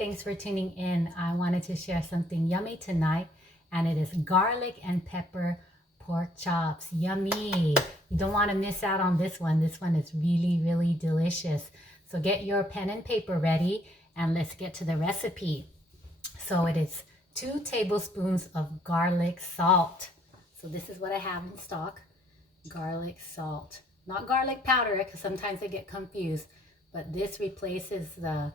thanks for tuning in. I wanted to share something yummy tonight, and it is garlic and pepper pork chops. Yummy. You don't want to miss out on this one. This one is really, really delicious. So get your pen and paper ready, and let's get to the recipe. So it is 2 tablespoons of garlic salt. So this is what I have in stock. Garlic salt. Not garlic powder, because sometimes they get confused. But this replaces the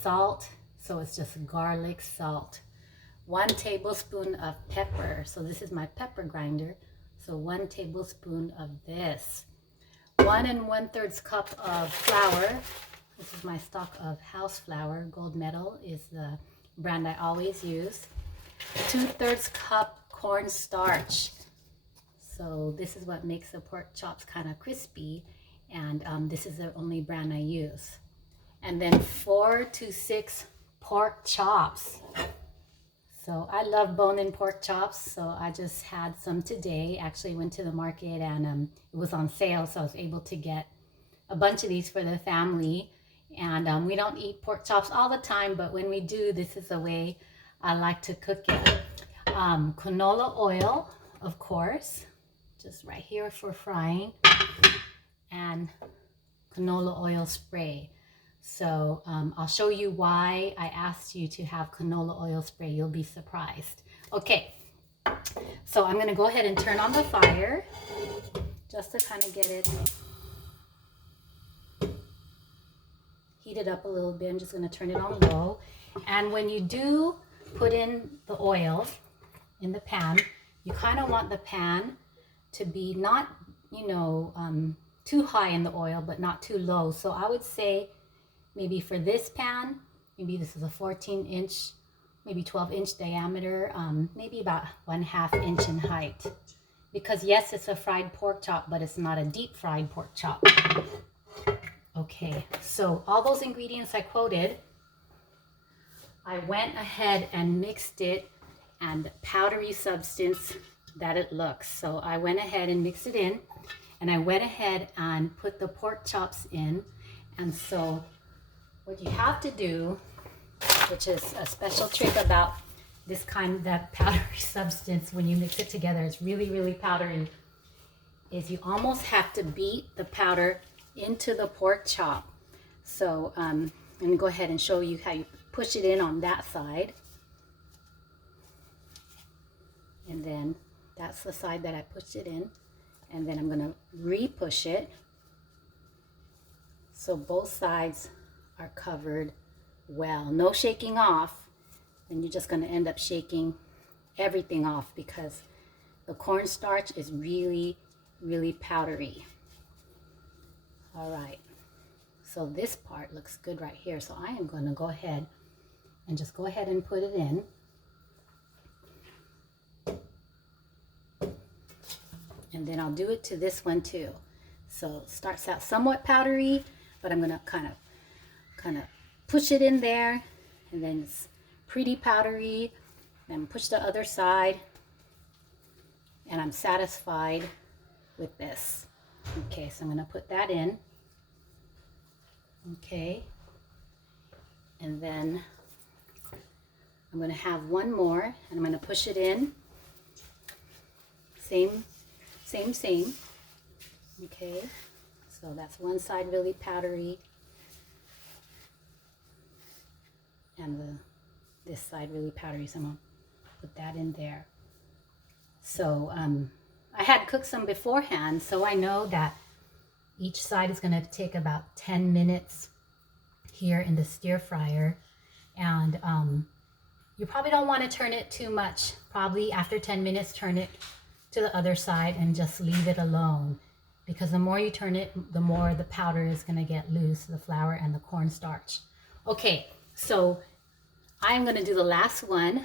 salt, so it's just garlic salt. 1 tablespoon of pepper. So this is my pepper grinder. So 1 tablespoon of this. 1 1/3 cup of flour. This is my stock of house flour. Gold Medal is the brand I always use. 2/3 cup cornstarch. So this is what makes the pork chops kind of crispy, and this is the only brand I use. And then 4 to 6 pork chops. So I love bone-in pork chops, so I just had some today. Actually went to the market and it was on sale, so I was able to get a bunch of these for the family. And we don't eat pork chops all the time, but when we do, this is the way I like to cook it. Canola oil, of course, just right here for frying, and canola oil spray. So I'll show you why I asked you to have canola oil spray. You'll be surprised. Okay, so I'm going to go ahead and turn on the fire just to kind of get it heated up a little bit. I'm just going to turn it on low. And when you do put in the oil in the pan, you kind of want the pan to be not, too high in the oil, but not too low. So I would say maybe for this pan, maybe this is a 14-inch, maybe 12-inch diameter, maybe about 1/2 inch in height. Because yes, it's a fried pork chop, but it's not a deep fried pork chop. Okay, so all those ingredients I quoted, I went ahead and mixed it, and the powdery substance that it looks. So I went ahead and mixed it in, and I went ahead and put the pork chops in. And so what you have to do, which is a special trick about this that powdery substance, when you mix it together, it's really, really powdery, is you almost have to beat the powder into the pork chop. So let me go ahead and show you how you push it in on that side. And then that's the side that I pushed it in. And then I'm going to re-push it. So both sides are covered well. No shaking off. And you're just going to end up shaking everything off because the cornstarch is really, really powdery. All right. So this part looks good right here. So I am going to go ahead and just go ahead and put it in. And then I'll do it to this one too. So it starts out somewhat powdery, but I'm gonna kind of push it in there, and then it's pretty powdery. Then push the other side, and I'm satisfied with this. Okay, so I'm gonna put that in. Okay, and then I'm gonna have one more, and I'm gonna push it in. Same. Okay, so that's one side really powdery, and this side really powdery, so I'm gonna put that in there. So I had cooked some beforehand, so I know that each side is gonna take about 10 minutes here in the stir fryer, and you probably don't want to turn it too much. Probably after 10 minutes, turn it to the other side and just leave it alone, because the more you turn it, the more the powder is going to get loose, the flour and the cornstarch. Okay, so I'm going to do the last one,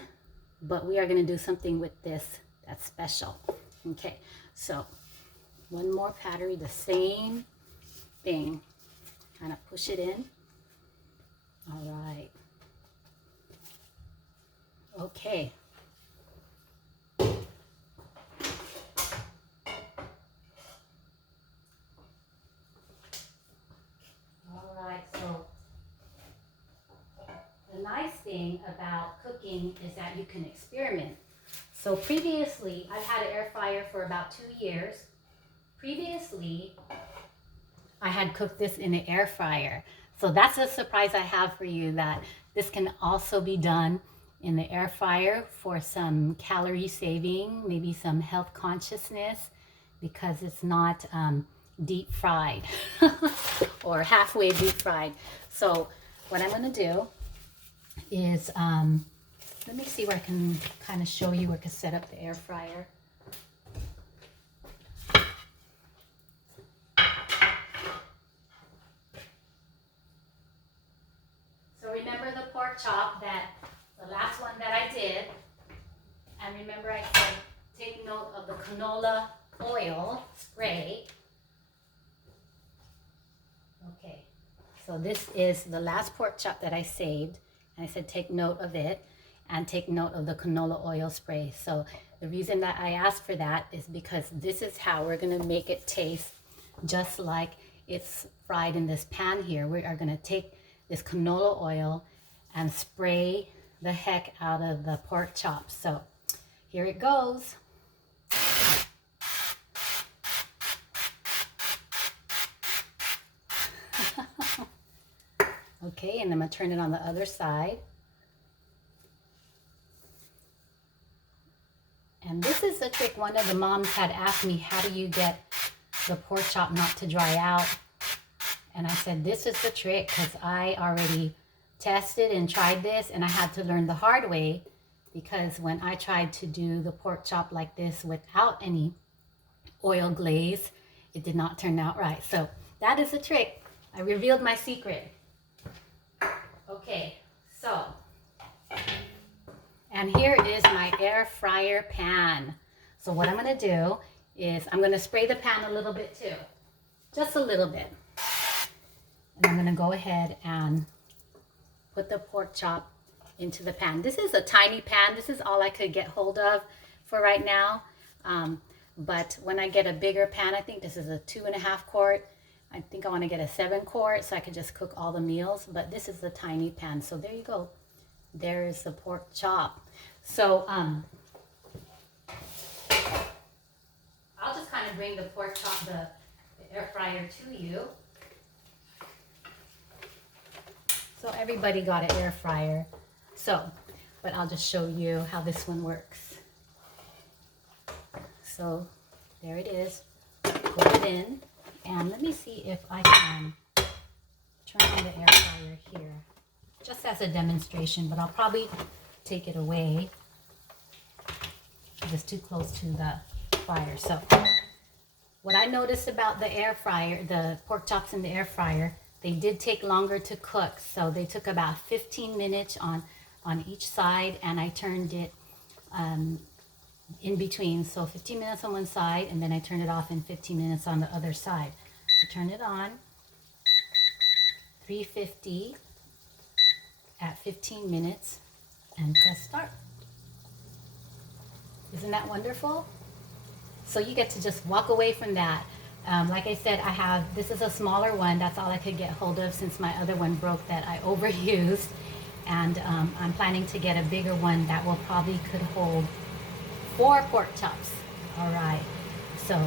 but we are going to do something with this that's special. Okay, so one more powdery, the same thing, kind of push it in. All right. Okay. All right, so the nice thing about cooking is that you can experiment. So previously, I've had an air fryer for about 2 years. Previously, I had cooked this in an air fryer. So that's a surprise I have for you, that this can also be done in the air fryer for some calorie saving, maybe some health consciousness, because it's not deep fried or halfway deep fried. So what I'm going to do is, let me see where I can kind of show you where I can set up the air fryer. So remember the pork chop, that the last one that I did, and remember I said take note of the canola oil spray. Okay, so this is the last pork chop that I saved, and I said take note of it and take note of the canola oil spray. So the reason that I asked for that is because this is how we're going to make it taste just like it's fried in this pan here. We are going to take this canola oil and spray the heck out of the pork chops. So here it goes. Okay, and I'm going to turn it on the other side. And this is a trick. One of the moms had asked me, how do you get the pork chop not to dry out? And I said, this is the trick, because I already tested and tried this, and I had to learn the hard way, because when I tried to do the pork chop like this without any oil glaze, it did not turn out right. So that is the trick. I revealed my secret. Okay, so, and here is my air fryer pan. So what I'm going to do is I'm going to spray the pan a little bit too, just a little bit. And I'm going to go ahead and put the pork chop into the pan. This is a tiny pan. This is all I could get hold of for right now. But when I get a bigger pan, I think this is a 2.5 quart. I think I want to get a 7 quart so I can just cook all the meals. But this is the tiny pan. So there you go. There's the pork chop. So I'll just kind of bring the pork chop, the air fryer to you. So everybody got an air fryer. So, but I'll just show you how this one works. So there it is. Put it in. And let me see if I can turn on the air fryer here. Just as a demonstration, but I'll probably take it away. It's too close to the fire. So what I noticed about the air fryer, the pork chops in the air fryer, they did take longer to cook. So they took about 15 minutes on each side, and I turned it in between. So 15 minutes on one side, and then I turned it off in 15 minutes on the other side. So turn it on, 350 at 15 minutes, and press start. Isn't that wonderful? So you get to just walk away from that. Like I said, this is a smaller one. That's all I could get hold of since my other one broke that I overused. And I'm planning to get a bigger one that will probably could hold 4 pork chops. All right. So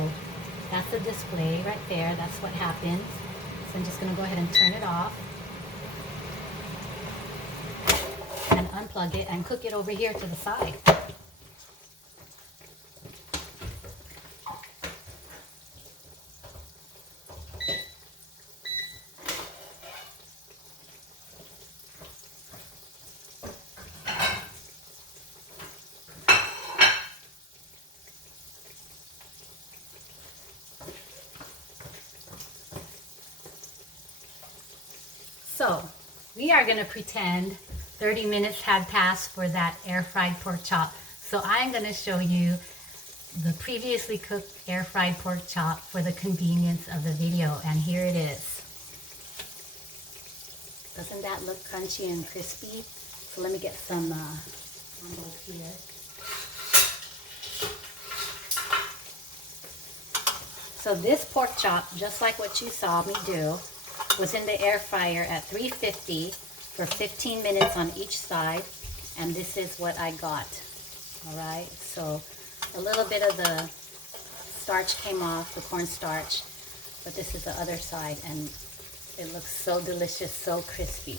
that's the display right there. That's what happens. So I'm just going to go ahead and turn it off. And unplug it and cook it over here to the side. So we are going to pretend 30 minutes had passed for that air fried pork chop. So I'm going to show you the previously cooked air fried pork chop for the convenience of the video. And here it is. Doesn't that look crunchy and crispy? So let me get some handles here. So this pork chop, just like what you saw me do, was in the air fryer at 350 for 15 minutes on each side, and this is what I got. All right, so a little bit of the starch came off, the cornstarch, but this is the other side, and it looks so delicious, so crispy.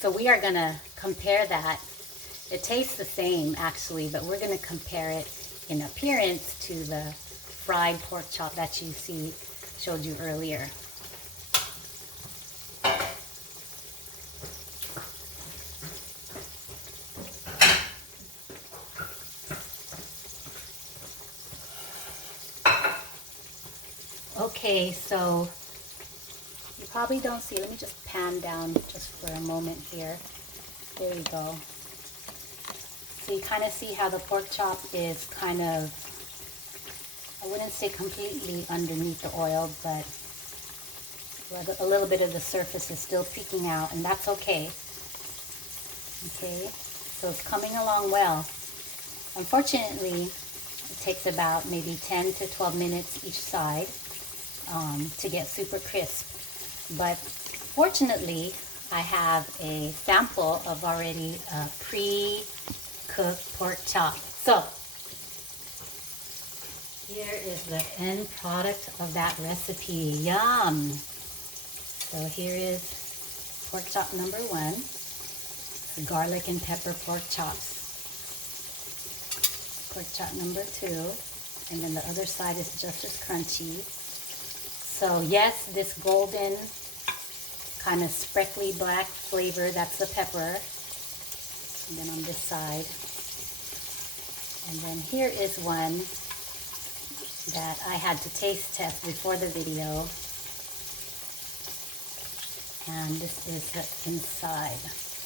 So we are gonna compare that. It tastes the same actually, but we're gonna compare it in appearance to the fried pork chop that you showed you earlier. Okay, so you probably don't see, let me just pan down just for a moment here. There you go. So you kind of see how the pork chop is kind of, I wouldn't say completely underneath the oil, but a little bit of the surface is still peeking out, and that's okay. Okay, so it's coming along well. Unfortunately, it takes about maybe 10 to 12 minutes each side to get super crisp. But fortunately, I have a sample of already pre-cooked pork chop. So here is the end product of that recipe. Yum! So here is pork chop number 1, the garlic and pepper pork chops. Pork chop number 2, and then the other side is just as crunchy. So yes, this golden kind of speckly black flavor, that's the pepper. And then on this side. And then here is one that I had to taste test before the video. And this is the inside.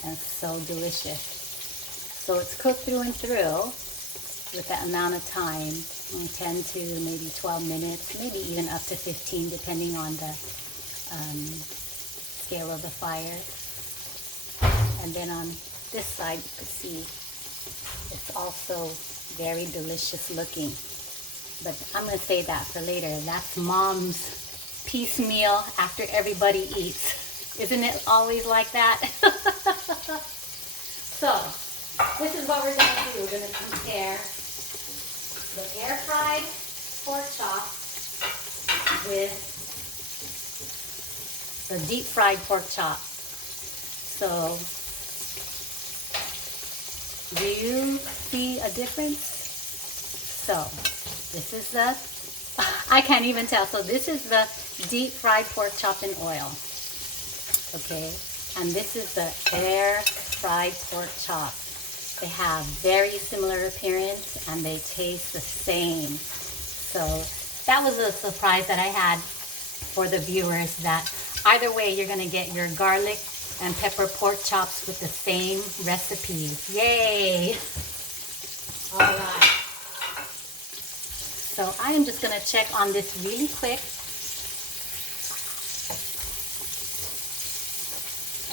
And it's so delicious. So it's cooked through and through with that amount of time, 10 to maybe 12 minutes, maybe even up to 15, depending on the scale of the fire. And then on this side, you can see it's also very delicious looking. But I'm going to save that for later. That's Mom's piecemeal after everybody eats. Isn't it always like that? So, this is what we're going to do. We're going to compare the air fried pork chop with the deep fried pork chop. So, do you see a difference? So, this is the, I can't even tell. So this is the deep fried pork chop in oil. Okay, and this is the air fried pork chop. They have very similar appearance and they taste the same. So that was a surprise that I had for the viewers, that either way you're gonna get your garlic and pepper pork chops with the same recipe. Yay! All right. So I am just gonna check on this really quick.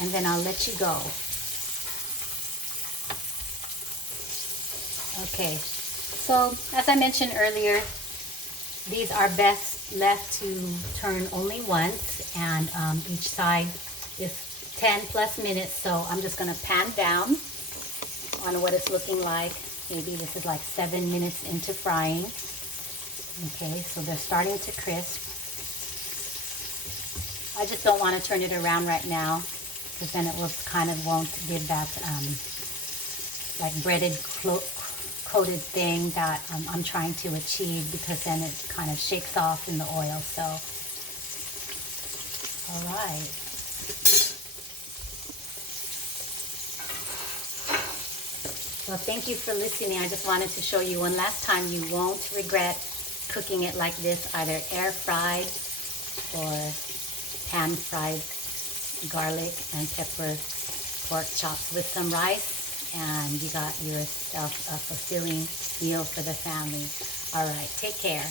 And then I'll let you go. Okay, so as I mentioned earlier, these are best left to turn only once, and each side is 10 plus minutes. So I'm just gonna pan down on what it's looking like. Maybe this is like 7 minutes into frying. Okay, so they're starting to crisp. I just don't want to turn it around right now, because then it will kind of won't give that like breaded coated thing that I'm trying to achieve, because then it kind of shakes off in the oil. So, all right. Well, thank you for listening. I just wanted to show you one last time. You won't regret cooking it like this, either air fried or pan fried garlic and pepper pork chops with some rice, and you got yourself a fulfilling meal for the family. All right, take care.